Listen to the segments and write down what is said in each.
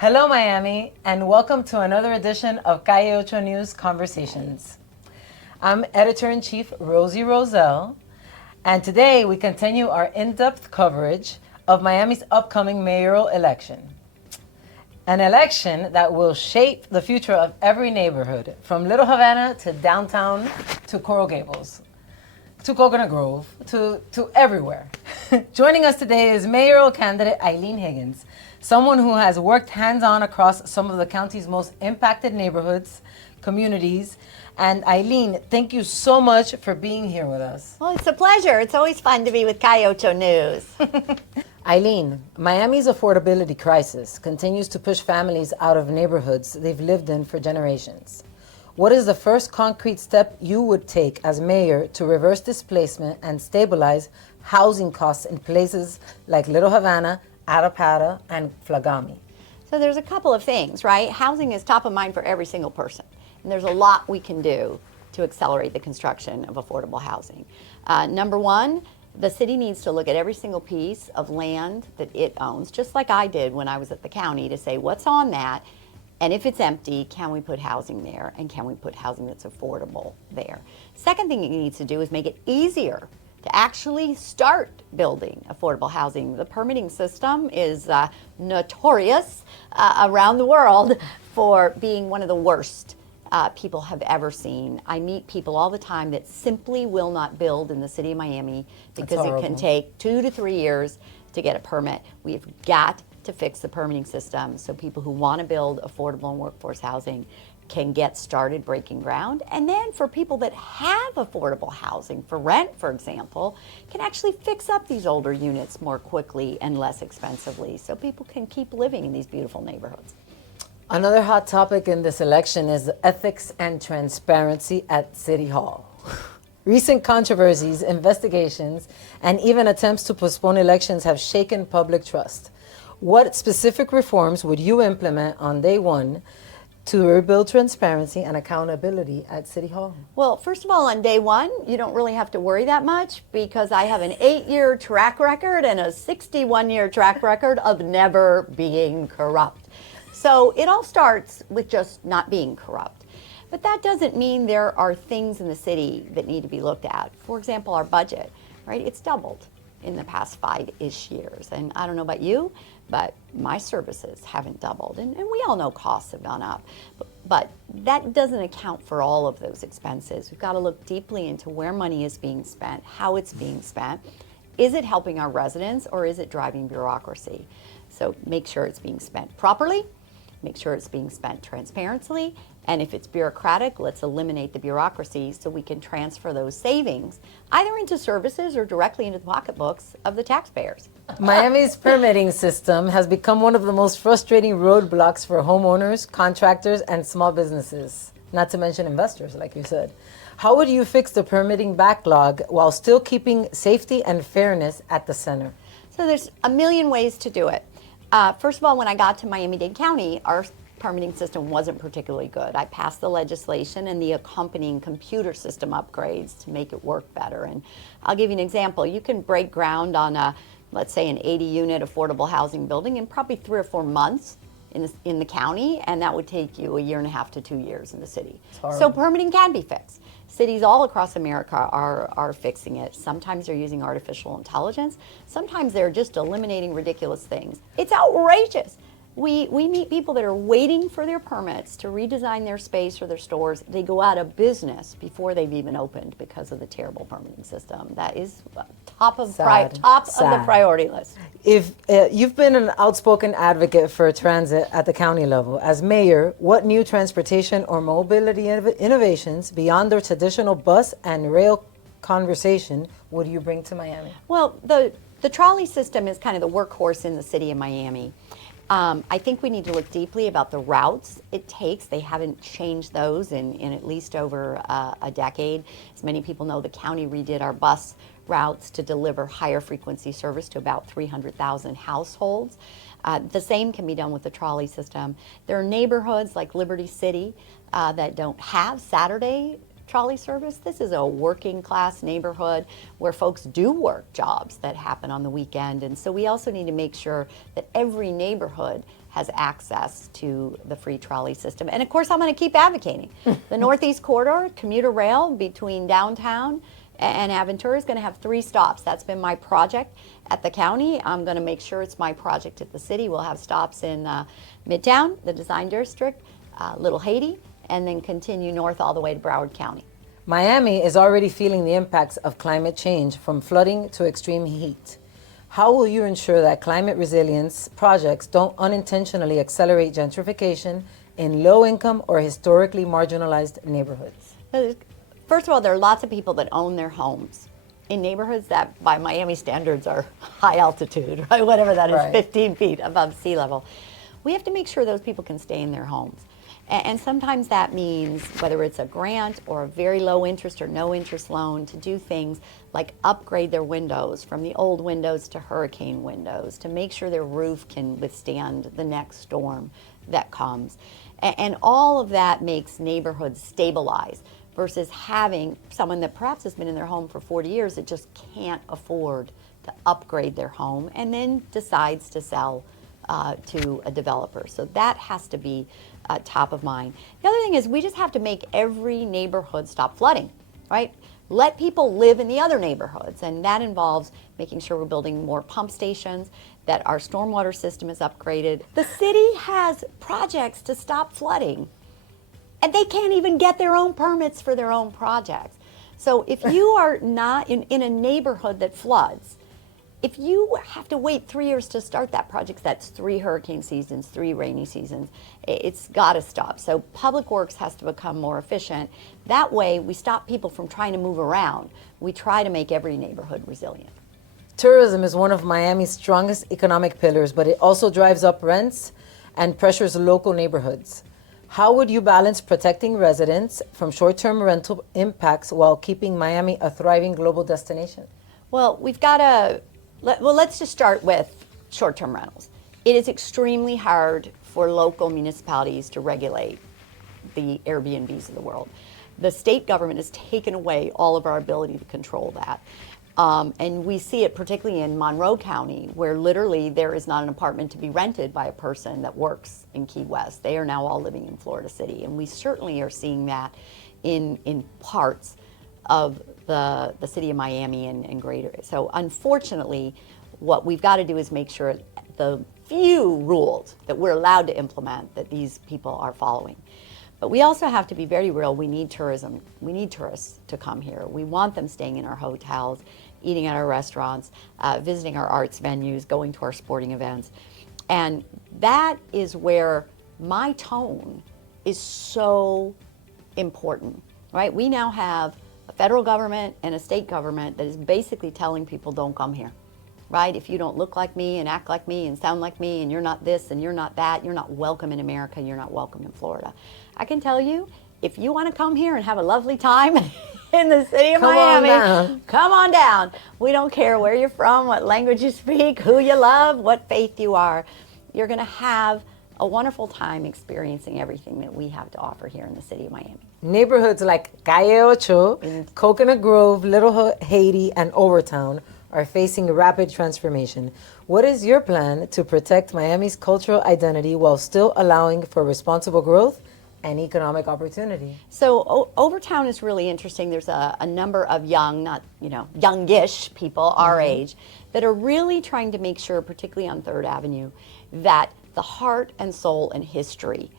Hello, Miami, and welcome to another edition of Calle Ocho News Conversations. I'm Editor-in-Chief Rosi Rosell, and today we continue our in-depth coverage of Miami's upcoming mayoral election. An election that will shape the future of every neighborhood, from Little Havana to downtown to Coral Gables, to Coconut Grove, to everywhere. Joining us today is mayoral candidate Eileen Higgins, someone who has worked hands-on across some of the county's most impacted neighborhoods, communities. And Eileen, thank you so much for being here with us. Well, it's a pleasure. It's always fun to be with Calle Ocho News. Eileen, Miami's affordability crisis continues to push families out of neighborhoods they've lived in for generations. What is the first concrete step you would take as mayor to reverse displacement and stabilize housing costs in places like Little Havana, Arapata, and Flagami? So there's a couple of things, right? Housing is top of mind for every single person. And there's a lot we can do to accelerate the construction of affordable housing. Number one, the city needs to look at every single piece of land that it owns, just like I did when I was at the county, to say what's on that, and if it's empty, can we put housing there, and can we put housing that's affordable there? Second thing it needs to do is make it easier to actually start building affordable housing. The permitting system is notorious around the world for being one of the worst people have ever seen. I meet people all the time that simply will not build in the city of Miami because it can take 2 to 3 years to get a permit. We've got to fix the permitting system so people who want to build affordable and workforce housing can get started breaking ground. And then for people that have affordable housing for rent, for example, can actually fix up these older units more quickly and less expensively so people can keep living in these beautiful neighborhoods. Another hot topic in this election is ethics and transparency at City Hall. Recent controversies, investigations, and even attempts to postpone elections have shaken public trust. What specific reforms would you implement on day one to rebuild transparency and accountability at City Hall? Well, first of all, on day one, you don't really have to worry that much because I have an 8-year track record and a 61-year track record of never being corrupt. So it all starts with just not being corrupt. But that doesn't mean there are things in the city that need to be looked at. For example, our budget, right? It's doubled in the past 5-ish years. And I don't know about you, but my services haven't doubled. And we all know costs have gone up. But that doesn't account for all of those expenses. We've got to look deeply into where money is being spent, how it's being spent. Is it helping our residents or is it driving bureaucracy? So make sure it's being spent properly. Make sure it's being spent transparently, and if it's bureaucratic, let's eliminate the bureaucracy so we can transfer those savings either into services or directly into the pocketbooks of the taxpayers. Miami's permitting system has become one of the most frustrating roadblocks for homeowners, contractors, and small businesses, not to mention investors, like you said. How would you fix the permitting backlog while still keeping safety and fairness at the center? So there's a million ways to do it. First of all, when I got to Miami-Dade County, our permitting system wasn't particularly good. I passed the legislation and the accompanying computer system upgrades to make it work better. And I'll give you an example. You can break ground on let's say an 80-unit affordable housing building in probably 3 or 4 months in the county, and that would take you 1.5 to 2 years in the city. So permitting can be fixed. Cities all across America are fixing it. Sometimes they're using artificial intelligence. Sometimes they're just eliminating ridiculous things. It's outrageous. We meet people that are waiting for their permits to redesign their space or their stores. They go out of business before they've even opened because of the terrible permitting system. That is top of the priority list. If you've been an outspoken advocate for transit at the county level, as mayor, what new transportation or mobility innovations beyond the traditional bus and rail conversation would you bring to Miami? Well, the trolley system is kind of the workhorse in the city of Miami. I think we need to look deeply about the routes it takes. They haven't changed those in at least over a decade. As many people know, the county redid our bus routes to deliver higher frequency service to about 300,000 households. The same can be done with the trolley system. There are neighborhoods like Liberty City that don't have Saturday trolley service. This is a working class neighborhood where folks do work jobs that happen on the weekend. And so we also need to make sure that every neighborhood has access to the free trolley system. And of course, I'm going to keep advocating. The Northeast Corridor, commuter rail between downtown and Aventura is going to have 3 stops. That's been my project at the county. I'm going to make sure it's my project at the city. We'll have stops in Midtown, the design district, Little Haiti, and then continue north all the way to Broward County. Miami is already feeling the impacts of climate change, from flooding to extreme heat. How will you ensure that climate resilience projects don't unintentionally accelerate gentrification in low-income or historically marginalized neighborhoods? First of all, there are lots of people that own their homes in neighborhoods that by Miami standards are high altitude, right? Whatever that is, Right. 15 feet above sea level. We have to make sure those people can stay in their homes. And sometimes that means whether it's a grant or a very low interest or no interest loan to do things like upgrade their windows from the old windows to hurricane windows to make sure their roof can withstand the next storm that comes. And all of that makes neighborhoods stabilize versus having someone that perhaps has been in their home for 40 years that just can't afford to upgrade their home and then decides to sell to a developer. So that has to be top of mind. The other thing is we just have to make every neighborhood stop flooding, right? Let people live in the other neighborhoods, and that involves making sure we're building more pump stations, that our stormwater system is upgraded. The city has projects to stop flooding, and they can't even get their own permits for their own projects. So if you are not in a neighborhood that floods, if you have to wait 3 years to start that project, that's 3 hurricane seasons, 3 rainy seasons, it's got to stop. So Public Works has to become more efficient. That way, we stop people from trying to move around. We try to make every neighborhood resilient. Tourism is one of Miami's strongest economic pillars, but it also drives up rents and pressures local neighborhoods. How would you balance protecting residents from short-term rental impacts while keeping Miami a thriving global destination? Well, let's just start with short-term rentals. It is extremely hard for local municipalities to regulate the Airbnbs of the world. The state government has taken away all of our ability to control that. And we see it particularly in Monroe County, where literally there is not an apartment to be rented by a person that works in Key West. They are now all living in Florida City. And we certainly are seeing that in parts of the city of Miami and greater. So unfortunately, what we've got to do is make sure the few rules that we're allowed to implement that these people are following. But we also have to be very real. We need tourism. We need tourists to come here. We want them staying in our hotels, eating at our restaurants, visiting our arts venues, going to our sporting events. And that is where my tone is so important, right? We now have a federal government and a state government that is basically telling people don't come here, right? If you don't look like me and act like me and sound like me and you're not this and you're not that, you're not welcome in America, you're not welcome in Florida. I can tell you, if you want to come here and have a lovely time in the city of Miami, come on down. We don't care where you're from, what language you speak, who you love, what faith you are. You're going to have a wonderful time experiencing everything that we have to offer here in the city of Miami. Neighborhoods like Calle Ocho, Coconut Grove, Little Haiti, and Overtown are facing rapid transformation. What is your plan to protect Miami's cultural identity while still allowing for responsible growth and economic opportunity? So Overtown is really interesting. There's a number of young, not youngish people our age that are really trying to make sure, particularly on 3rd Avenue, that the heart and soul and history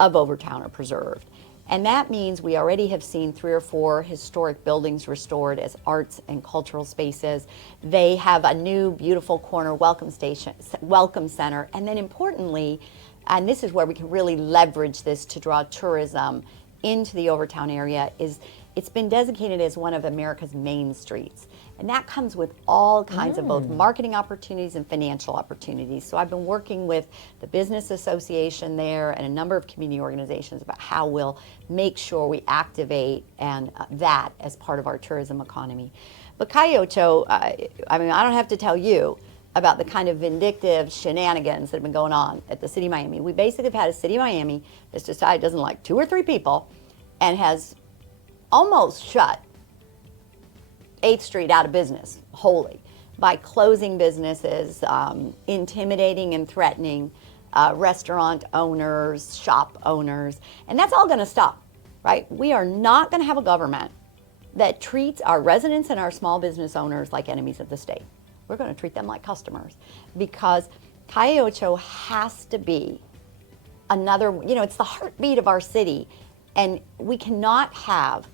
of Overtown are preserved. And that means we already have seen 3 or 4 historic buildings restored as arts and cultural spaces. They have a new beautiful corner welcome center, and then importantly, and this is where we can really leverage this to draw tourism into the Overtown area, is it's been designated as one of America's main streets. And that comes with all kinds of both marketing opportunities and financial opportunities. So I've been working with the Business Association there and a number of community organizations about how we'll make sure we activate and that as part of our tourism economy. But Calle Ocho, I don't have to tell you about the kind of vindictive shenanigans that have been going on at the city of Miami. We basically have had a city of Miami that's decided it doesn't like 2 or 3 people and has almost shut 8th Street out of business wholly by closing businesses, intimidating and threatening restaurant owners, shop owners, and that's all going to stop, right? We are not going to have a government that treats our residents and our small business owners like enemies of the state. We're going to treat them like customers, because Calle Ocho has to be another, it's the heartbeat of our city, and we cannot have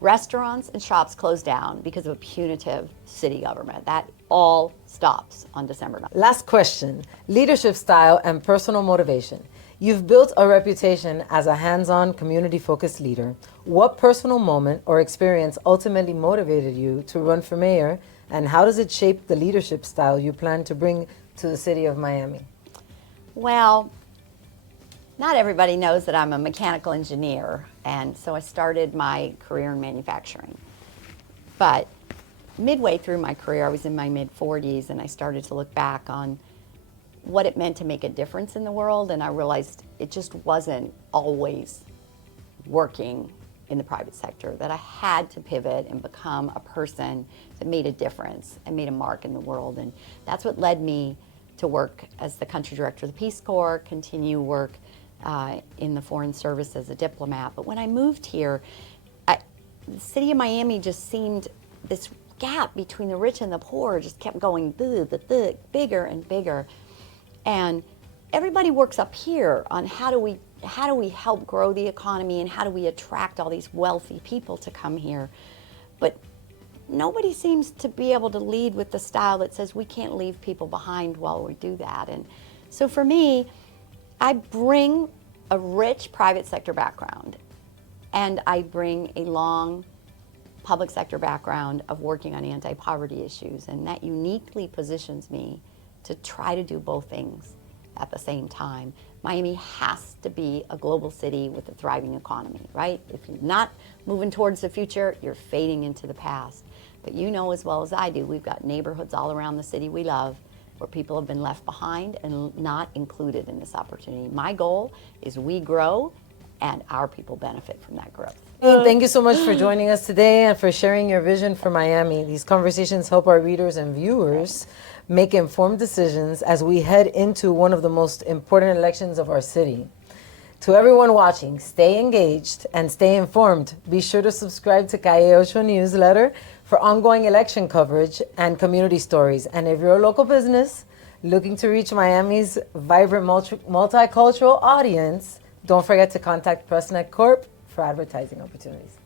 restaurants and shops closed down because of a punitive city government. That all stops on December 9th. Last question, leadership style and personal motivation. You've built a reputation as a hands-on, community-focused leader. What personal moment or experience ultimately motivated you to run for mayor, and how does it shape the leadership style you plan to bring to the city of Miami? Well, not everybody knows that I'm a mechanical engineer, and so I started my career in manufacturing. But midway through my career, I was in my mid-40s, and I started to look back on what it meant to make a difference in the world, and I realized it just wasn't always working in the private sector, that I had to pivot and become a person that made a difference and made a mark in the world. And that's what led me to work as the country director of the Peace Corps, continue work in the Foreign Service as a diplomat. But when I moved here, the city of Miami just seemed, this gap between the rich and the poor just kept going bigger and bigger. And everybody works up here on how do we help grow the economy, and how do we attract all these wealthy people to come here. But nobody seems to be able to lead with the style that says we can't leave people behind while we do that. And so for me, I bring a rich private sector background, and I bring a long public sector background of working on anti-poverty issues, and that uniquely positions me to try to do both things at the same time. Miami has to be a global city with a thriving economy, right? If you're not moving towards the future, you're fading into the past. But you know as well as I do, we've got neighborhoods all around the city we love where people have been left behind and not included in this opportunity. My goal is we grow and our people benefit from that growth. Thank you so much for joining us today and for sharing your vision for Miami. These conversations help our readers and viewers make informed decisions as we head into one of the most important elections of our city. To everyone watching, stay engaged and stay informed. Be sure to subscribe to Calle Ocho newsletter for ongoing election coverage and community stories. And if you're a local business looking to reach Miami's vibrant multicultural audience, don't forget to contact Pressnet Corp for advertising opportunities.